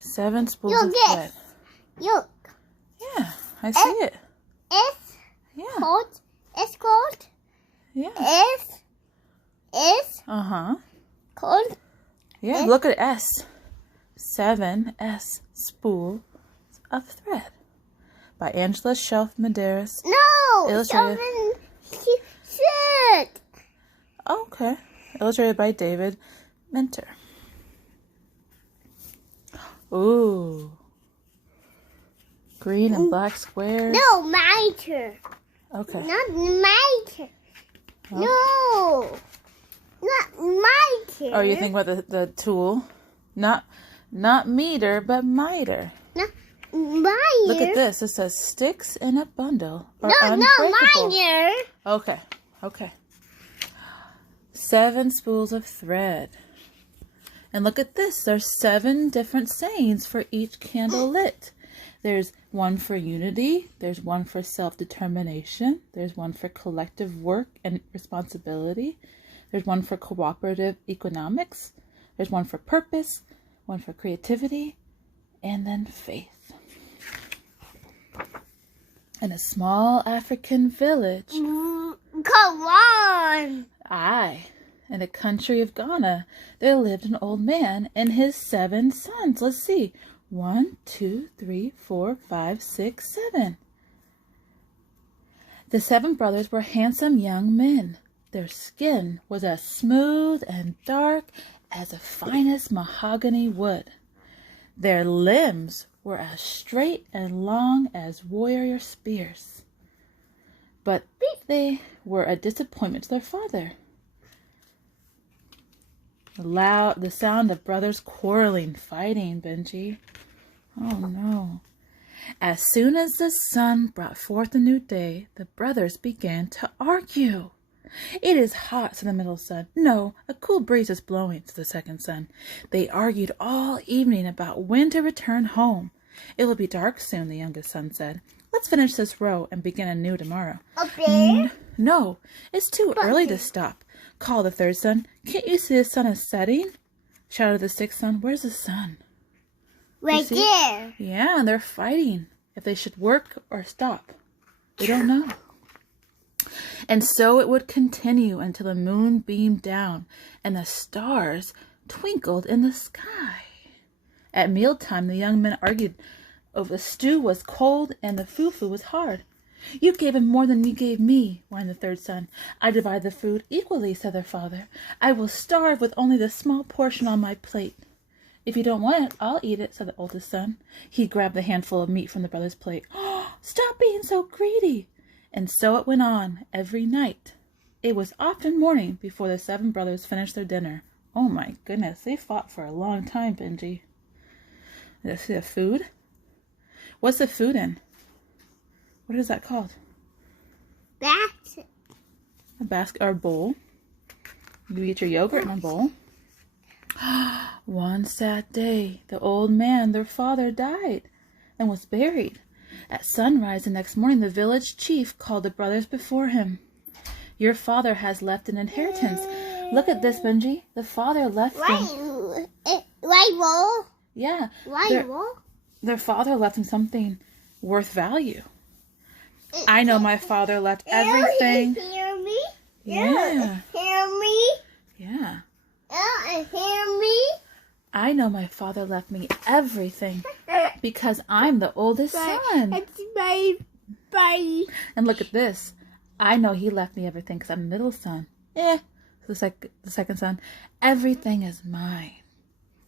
7 spools of thread. Look. Yeah, I see it. It's Yeah. called. It's called. Yeah. It's called. Yeah, look at S. 7 spools of thread. By Angela Shelf Medearis. No. Illustrated. Shit. Oh, okay. Illustrated by David Mentor. Ooh. Green and black squares. No, my turn. Okay. Not my turn. No. Not my turn. Oh, you think about the tool? Not meter, but miter. Not mine. Look at this. It says sticks in a bundle are No, unbreakable. mine. Okay. 7 spools of thread. And look at this. There's 7 different sayings for each candle lit. There's one for unity. There's one for self-determination. There's one for collective work and responsibility. There's one for cooperative economics. There's one for purpose, one for creativity, and then faith. In a small African village. Come on. In the country of Ghana, there lived an old man and his 7 sons. Let's see. 1, 2, 3, 4, 5, 6, 7. The 7 brothers were handsome young men. Their skin was as smooth and dark as the finest mahogany wood. Their limbs were as straight and long as warrior spears. But they were a disappointment to their father. The sound of brothers quarreling, fighting, Benji. Oh no. As soon as the sun brought forth a new day, the brothers began to argue. It is hot, said the middle son. No, a cool breeze is blowing, said the second son. They argued all evening about when to return home. It will be dark soon, the youngest son said. Let's finish this row and begin anew tomorrow. Okay. No, it's too early to stop, called the third son. Can't you see the sun is setting? Shouted the sixth son. Where's the sun? Right there. Yeah, and they're fighting if they should work or stop. They don't know. And so it would continue until the moon beamed down and the stars twinkled in the sky. At mealtime, the young men argued over the stew was cold and the fufu was hard. You gave him more than you gave me, whined the third son. I divide the food equally, said their father. I will starve with only the small portion on my plate. If you don't want it, I'll eat it, said the oldest son. He grabbed the handful of meat from the brother's plate. Oh, stop being so greedy. And so it went on every night. It was often morning before the 7 brothers finished their dinner. Oh my goodness, they fought for a long time, Benji. Let's see the food. What's the food in? What is that called? Basket. A basket or a bowl. You eat your yogurt in a bowl. One sad day, the old man, their father, died and was buried. At sunrise the next morning, the village chief called the brothers before him. Your father has left an inheritance. Look at this, Benji. The father left them. Right bowl? Yeah. Right bowl? Their father left them something worth value. I know my father left everything. Hear me? Yeah. Hear me? Yeah. Hear me? I know my father left me everything because I'm the oldest son. It's my bye. And look at this. I know he left me everything because I'm the middle son. The second son. Everything is mine.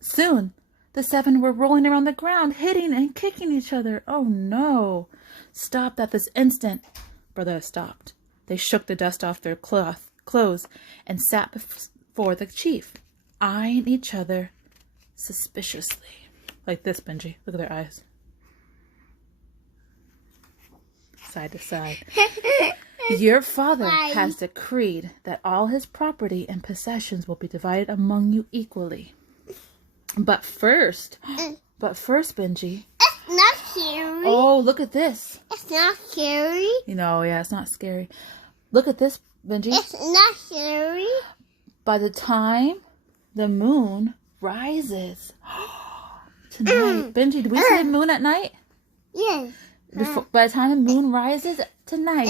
Soon, the 7 were rolling around the ground, hitting and kicking each other. Oh no. Stop at this instant. Brother stopped. They shook the dust off their clothes and sat before the chief, eyeing each other suspiciously. Like this, Benji. Look at their eyes. Side to side. Your father has decreed that all his property and possessions will be divided among you equally. But first, Benji. It's not scary. Oh, look at this. It's not scary. Yeah, it's not scary. Look at this, Benji. It's not scary. By the time the moon rises, tonight. Benji, do we see the moon at night? Yes. By the time the moon rises tonight.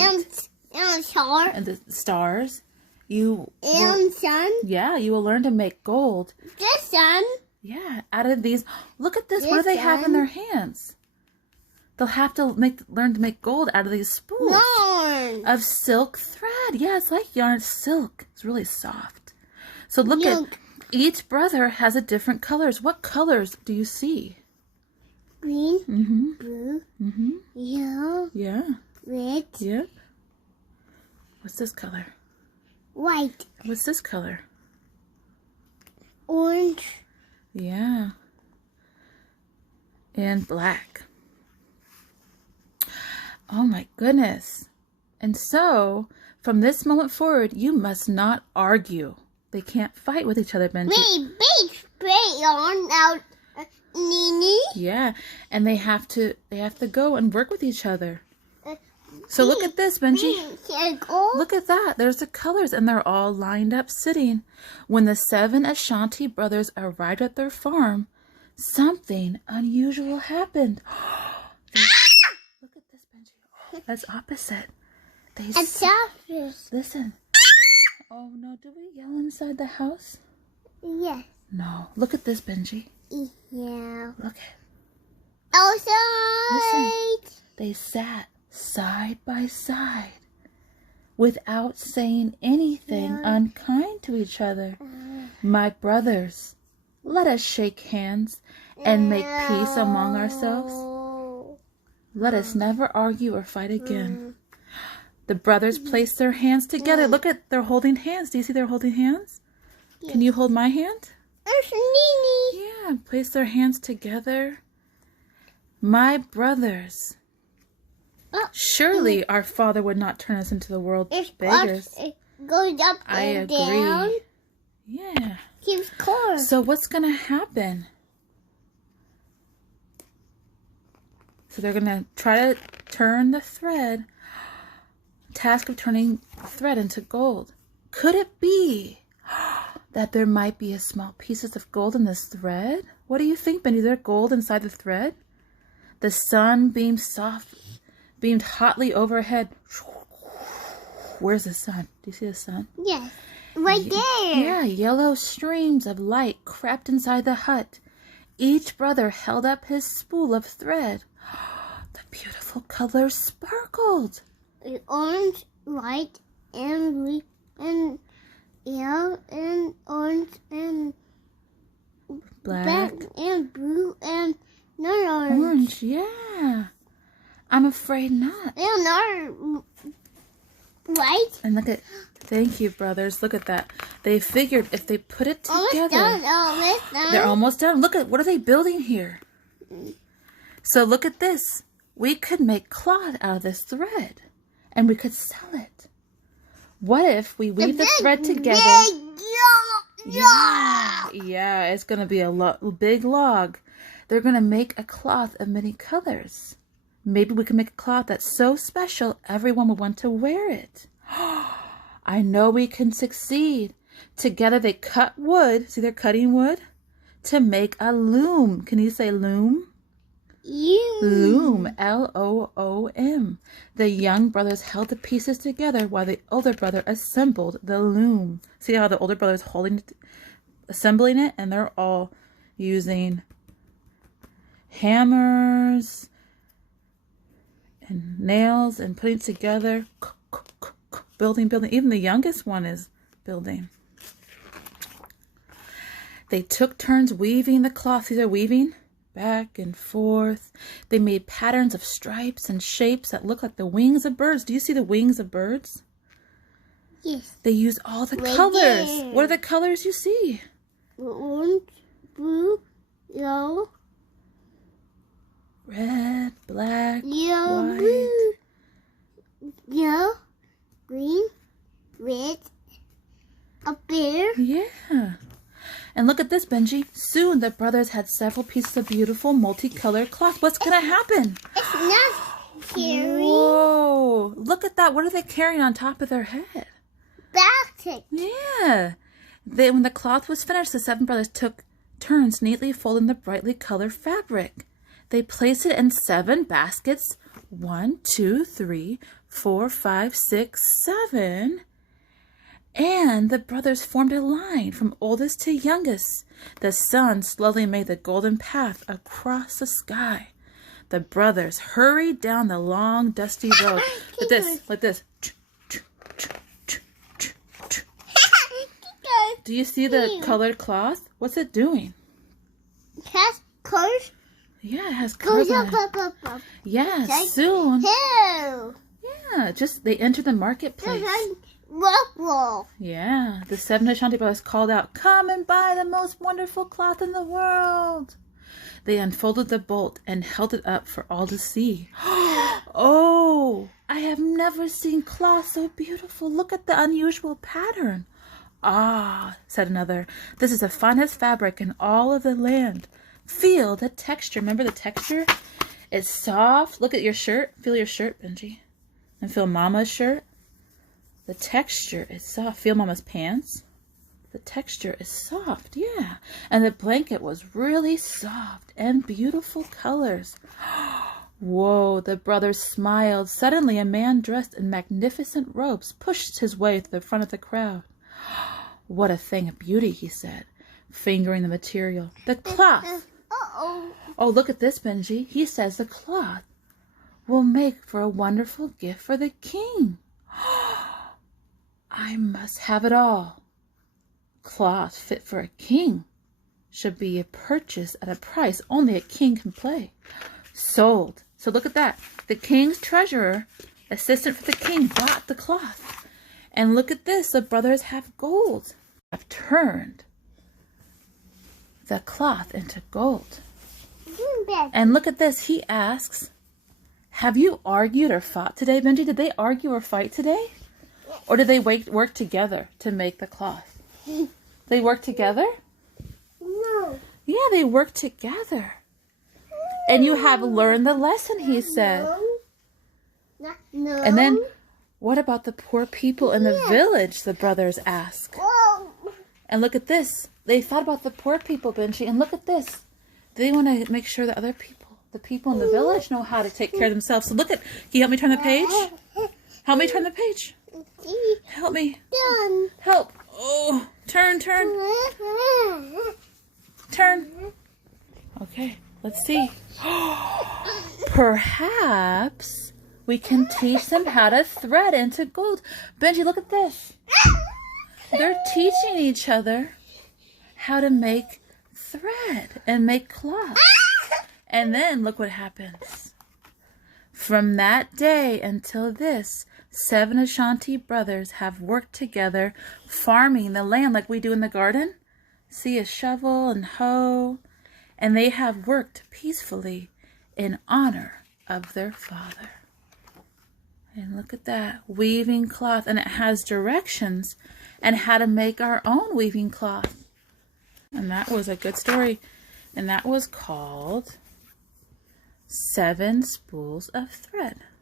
And star. And the stars. You And sun. Yeah, you will learn to make gold. The sun. Yeah, out of these. Look at this. What do This they have in sun. their hands? They'll have to learn to make gold out of these spools Yarn. of silk thread. Yeah, it's like yarn. It's silk. It's really soft. So look at each brother has a different colors. What colors do you see? Green. Mm-hmm. Blue. Mm-hmm. Yellow. Yeah. Red. Yeah. What's this color? White. What's this color? Orange. Yeah. And black. Oh my goodness. And so, from this moment forward, you must not argue. They can't fight with each other, Benji. Big spray on out. Nini. Yeah, and they have to go and work with each other. So look at this, Benji. Look at that. There's the colors, and they're all lined up sitting. When the 7 Ashanti brothers arrived at their farm, something unusual happened. Look at this, Benji. Oh, that's opposite. Listen. Oh no, do we yell inside the house? Yes. No. Look at this, Benji. Yeah. Look at. Outside. They sat side by side without saying anything unkind to each other. My brothers, let us shake hands and make peace among ourselves. Let us never argue or fight again. The brothers placed their hands together. Look at, they're holding hands. Do you see they're holding hands? Yes. Can you hold my hand? There's Nini. Yeah, place their hands together. My brothers, surely our Father would not turn us into the world beggars. It goes up I and agree. down. Yeah. Keeps cord. So what's going to happen? So they're going to try to turn the thread. Task of turning thread into gold. Could it be that there might be a small pieces of gold in this thread? What do you think, Benny? Is there gold inside the thread? The sun beamed hotly overhead. Where's the sun? Do you see the sun? Yes. Right there. Yeah, yellow streams of light crept inside the hut. Each brother held up his spool of thread. The beautiful colors sparkled. Orange, white, and green, and yellow, and orange, and Black. and blue, and not orange. Orange, yeah. I'm afraid not. And not white. And look at, thank you, brothers. Look at that. They figured if they put it together. Almost done. They're almost done. Look at, what are they building here? So look at this. We could make cloth out of this thread. And we could sell it. What if we weave the thread together? Yeah, it's going to be a big log. They're going to make a cloth of many colors. Maybe we can make a cloth that's so special everyone will want to wear it. I know we can succeed. Together they cut wood. See, they're cutting wood to make a loom. Can you say loom? Loom, L-O-O-M. The young brothers held the pieces together while the older brother assembled the loom. See how the older brother is assembling it, and they're all using hammers and nails and putting it together, building. Even the youngest one is building. They took turns weaving the cloth. See, they're weaving back and forth. They made patterns of stripes and shapes that look like the wings of birds. Do you see the wings of birds? Yes. They use all the colors. What are the colors you see? Orange, blue, yellow, Red, black, yellow, white. blue, yellow, green, red, a bear. Yeah. And look at this, Benji. Soon the brothers had several pieces of beautiful multicolored cloth. What's going to happen? It's not scary. Whoa. Look at that. What are they carrying on top of their head? Basket. Yeah. When the cloth was finished, the 7 brothers took turns neatly folded in the brightly colored fabric. They place it in 7 baskets. 1, 2, 3, 4, 5, 6, 7. And the brothers formed a line from oldest to youngest. The sun slowly made the golden path across the sky. The brothers hurried down the long, dusty road. Like this. Do you see the colored cloth? What's it doing? It has colors. Yeah, it has colors on it. Yeah, soon. Yeah, just they entered the marketplace. Yeah, the 7 Ashanti brothers called out, "Come and buy the most wonderful cloth in the world." They unfolded the bolt and held it up for all to see. Oh, I have never seen cloth so beautiful. Look at the unusual pattern. "Ah," said another, "this is the finest fabric in all of the land. Feel the texture." Remember the texture? It's soft. Look at your shirt. Feel your shirt, Benji. And feel Mama's shirt. The texture is soft. Feel Mama's pants. The texture is soft, yeah. And the blanket was really soft and beautiful colors. Whoa, the brothers smiled. Suddenly, a man dressed in magnificent robes pushed his way to the front of the crowd. "What a thing of beauty," he said, fingering the material. "The cloth." Oh, look at this, Benji. He says the cloth will make for a wonderful gift for the king. I must have it all. Cloth fit for a king should be purchased at a price only a king can pay. Sold. So look at that. The king's treasurer, assistant for the king, bought the cloth. And look at this. The brothers have gold. I've turned the cloth into gold. And look at this. He asks, "Have you argued or fought today, Benji?" Did they argue or fight today? Or did they work together to make the cloth? They work together? No. Yeah, they work together. And you have learned the lesson, he said. No. And then, what about the poor people in the village, the brothers ask. And look at this. They thought about the poor people, Benji. And look at this. They want to make sure that other people, the people in the village, know how to take care of themselves. So look at, can you help me turn the page? Help me turn the page. Help me. Done. Help. Oh, turn. Turn. Okay, let's see. Perhaps we can teach them how to thread into gold. Benji, look at this. They're teaching each other how to make thread and make cloth. And then look what happens. From that day until this, 7 Ashanti brothers have worked together farming the land like we do in the garden. See, a shovel and hoe. And they have worked peacefully in honor of their father. And look at that, weaving cloth. And it has directions and how to make our own weaving cloth. And that was a good story. And that was called 7 Spools of Thread.